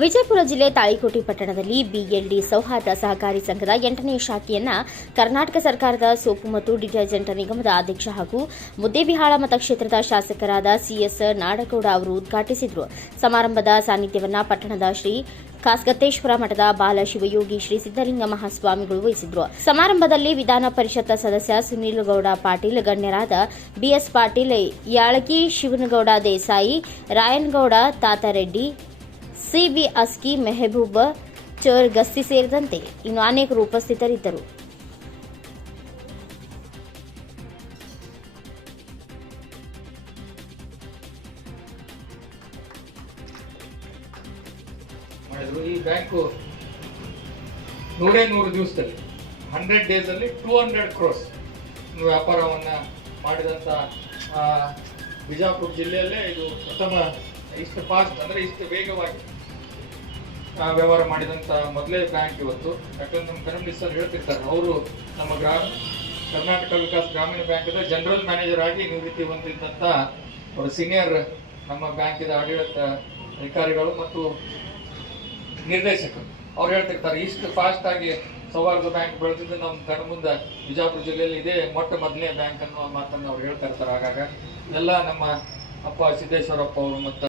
ವಿಜಯಪುರ ಜಿಲ್ಲೆ ತಾಳಿಕೋಟೆ ಪಟ್ಟಣದಲ್ಲಿ ಬಿಎಲ್ಡಿ ಸೌಹಾರ್ದ ಸಹಕಾರಿ ಸಂಘದ ಎಂಟನೇ ಶಾಖೆಯನ್ನ ಕರ್ನಾಟಕ ಸರ್ಕಾರದ ಸೋಪು ಮತ್ತು ಡಿಟರ್ಜೆಂಟ್ ನಿಗಮದ ಅಧ್ಯಕ್ಷ ಹಾಗೂ ಮುದ್ದೇಬಿಹಾಳ ಮತಕ್ಷೇತ್ರದ ಶಾಸಕರಾದ ಸಿಎಸ್ ನಾಡಗೌಡ ಅವರು ಉದ್ಘಾಟಿಸಿದರು. ಸಮಾರಂಭದ ಸಾನ್ನಿಧ್ಯವನ್ನು ಪಟ್ಟಣದ ಶ್ರೀ ಕಾಸ್ಗತ್ತೇಶ್ವರ ಮಠದ ಬಾಲ ಶಿವಯೋಗಿ ಶ್ರೀ ಸಿದ್ದಲಿಂಗ ಮಹಾಸ್ವಾಮಿಗಳು ವಹಿಸಿದ್ರು. ಸಮಾರಂಭದಲ್ಲಿ ವಿಧಾನ ಪರಿಷತ್ ಸದಸ್ಯ ಸುನೀಲ್ ಗೌಡ ಪಾಟೀಲ್, ಗಣ್ಯರಾದ ಬಿಎಸ್ ಪಾಟೀಲ್ ಯಾಳಕಿ ಶಿವನಗೌಡ ದೇಸಾಯಿ, ರಾಯನಗೌಡ ತಾತಾರೆಡ್ಡಿ ಸಿಬಿ ಅಸ್ಕಿ ಮೆಹಬೂಬ ಚೋರ್ ಗಸ್ತಿ ಸೇರಿದಂತೆ ಇನ್ನು ಅನೇಕರು ಉಪಸ್ಥಿತರಿದ್ದರು. ಈ ನೂರೇ ನೂರು ದಿವಸದಲ್ಲಿ, ಹಂಡ್ರೆಡ್ ಡೇಸ್ ಅಲ್ಲಿ ಟೂ ಹಂಡ್ರೆಡ್ ಕ್ರೋಸ್ ವ್ಯಾಪಾರವನ್ನ ಮಾಡಿದಂತ ಬಿಜಾಪುರ ಜಿಲ್ಲೆಯಲ್ಲೇ ಇದು ಪ್ರಥಮ ಇಷ್ಟು ಫಾಸ್ಟ್ ಅಂದರೆ ಇಷ್ಟು ವೇಗವಾಗಿ ವ್ಯವಹಾರ ಮಾಡಿದಂತ ಮೊದಲೇ ಬ್ಯಾಂಕ್ ಇವತ್ತು. ಯಾಕಂದ್ರೆ ನಮ್ಮ ಕನ್ನಡ ಸರ್ ಹೇಳ್ತಿರ್ತಾರೆ. ಅವರು ನಮ್ಮ ಗ್ರಾಮ ಕರ್ನಾಟಕ ವಿಕಾಸ್ ಗ್ರಾಮೀಣ ಬ್ಯಾಂಕದ ಜನರಲ್ ಮ್ಯಾನೇಜರ್ ಆಗಿ ನಿವೃತ್ತಿ ಹೊಂದಿದ್ದಂಥ ಅವರು ಸೀನಿಯರ್ ನಮ್ಮ ಬ್ಯಾಂಕಿದ ಆಡಳಿತ ಅಧಿಕಾರಿಗಳು ಮತ್ತು ನಿರ್ದೇಶಕರು. ಅವ್ರು ಹೇಳ್ತಿರ್ತಾರೆ, ಇಷ್ಟು ಫಾಸ್ಟ್ ಆಗಿ ಸೌಹಾರ್ದ ಬ್ಯಾಂಕ್ ಬೆಳೆದಿದ್ದು ನಮ್ಮ ಕಣ್ಣ ಮುಂದೆ ಬಿಜಾಪುರ ಜಿಲ್ಲೆಯಲ್ಲಿ ಇದೇ ಮೊಟ್ಟ ಮೊದಲನೇ ಬ್ಯಾಂಕ್ ಅನ್ನೋ ಮಾತನ್ನು ಅವ್ರು ಹೇಳ್ತಾ ಇರ್ತಾರೆ. ಆಗಾಗ ಎಲ್ಲ ನಮ್ಮ ಅಪ್ಪ ಸಿದ್ದೇಶ್ವರಪ್ಪ ಅವರು ಮತ್ತು